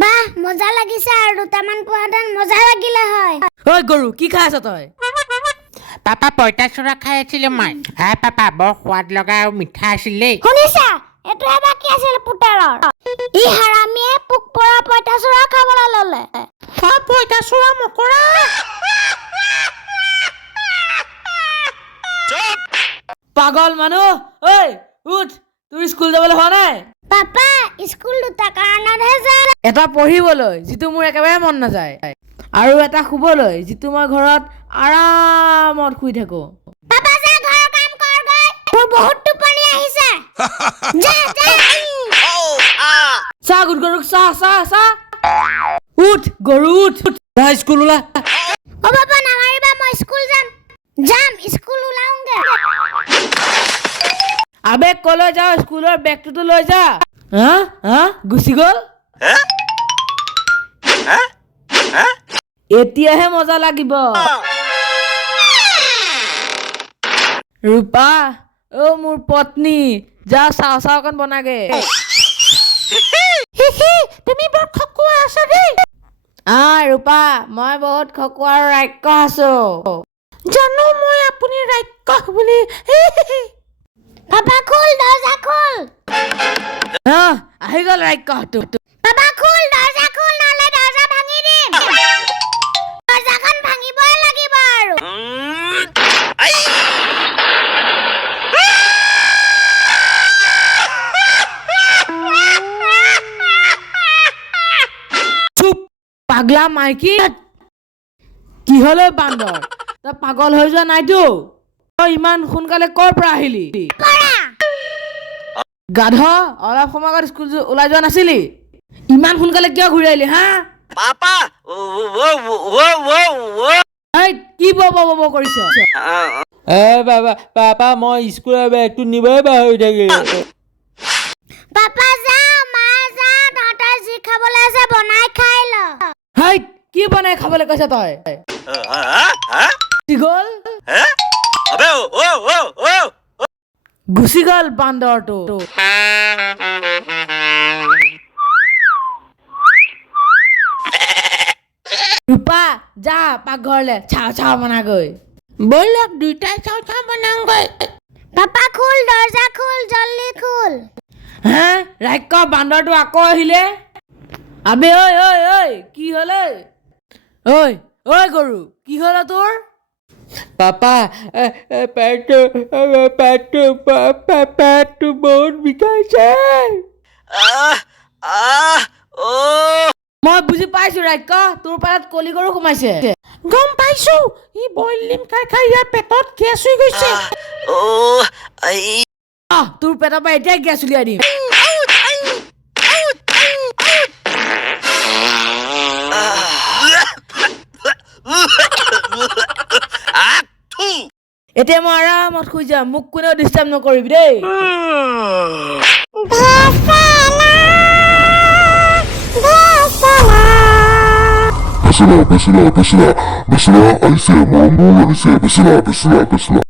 বাহ মজা লাগিছে আৰু দুটামান পোৱাহেঁতেন মজা লাগিলে হয়। ঐ গৰু কি খাই আছ তই? পাপা পঁইতাচোৰা খাই আছিলো মই। হাই পাপা বৰ সোৱাদ লগা আৰু মিঠা আছিলে। শুনিছা এইটো এবাৰ কি আছিল পুতাৰৰ ই হাৰামীয়ে পোক পৰা পঁইতাচোৰা খাবলৈ ল'লে। পঁইতাচোৰা মকৰা পাগল মানুহ ঐ উঠ তোৰ স্কুল যাবলৈ হোৱা নাই? পাপা স্কুল দুটা কাৰণতহে যায়। এটা পঢ়িবলৈ যিটো মোৰ একেবাৰে মন নাযায় আৰু এটা শুবলৈ যিটো মই ঘৰত আৰামত শুই থাকো। পাপা যা ঘৰৰ কাম কৰগৈ মোৰ বহুত টোপনি আহিছে। যা যা চাহ গোট গৰুক চাহ চাহ চাহ উঠ গৰু উঠ যা স্কুল ওলা। অ পাপা নামাৰিবা মই স্কুল যাম স্কুল ওলাওঁগে। আবেগ কলৈ যাও স্কুলৰ বেগটোতো লৈ যা। গুচি গ'ল। এতিয়াহে মজা লাগিব। ৰূপা অ মোৰ পত্নী যা চাহ চাহ অকণ বনাগে। তুমি বৰ খকুৱা আছা দেই। ৰূপা মই বহুত খকুৱা আৰু ৰাক্ষস আছো। জানো মই আপুনি ৰাক্ষস বুলি। পাপা খোল দৰ্জা খোল। আহি গ'ল ৰাক্ষসটো। পাপা খোল দৰ্জা খোল নহ'লে দৰ্জা ভাঙি দিম। দৰ্জাখন ভাঙিবই লাগিব আৰু। চুপ পাগলা মাইকী। কি হলে বান্দৰ তই পাগল হৈ যোৱা নাইতো? তই ইমান সোনকালে কৰ পৰা আহিলি? গাধ অলপ সময় আগত স্কুল ওলাই যোৱা নাছিলি? ইমান সোনকালে কিয় ঘূৰি আহিলি হা? পাপা কি বব কৰিছ? পাপা মই স্কুলৰ বেগটো নিবই পাহৰি থাকিলো। পাপা যা মা যা তহঁতৰ যি খাবলৈ আছে বনাই খাই ল। কি বনাই খাবলৈ কৈছ তই? গ'ল গুচি গ'ল বান্দৰটো। ৰূপা যা পাকঘৰলে চাও চাও বনাগৈ। ব'লক দুইটাই চাও চাও বনাওঁগৈ। পাপা খোল দৰ্জা খোল জল্দি খোল। ৰাক্ষস বান্দৰটো আকৌ আহিলে। আবে ঐ ঐ ঐ কি হলে? ঐ গৰু কি হল তোৰ? পাপা পেটটো বহুত বিষাইছে। মই বুজি পাইছো ৰাক্ষস তোৰ পেটত কলি গৰু সোমাইছে। গম পাইছো ই বইল ডিম খাই খাই ইয়াৰ পেটত গেছ হৈ গৈছে। তোৰ পেটৰ পৰা এতিয়াই গেছ উলিয়াই দিম। এতিয়া মই আৰামত শুই যাম মোক কোনেও ডিষ্টাৰ্ব নকৰিবি দেই। Bismillah, Bismillah, Bismillah, Bismillah, I say, Mambo, I say, Bismillah, Bismillah, Bismillah.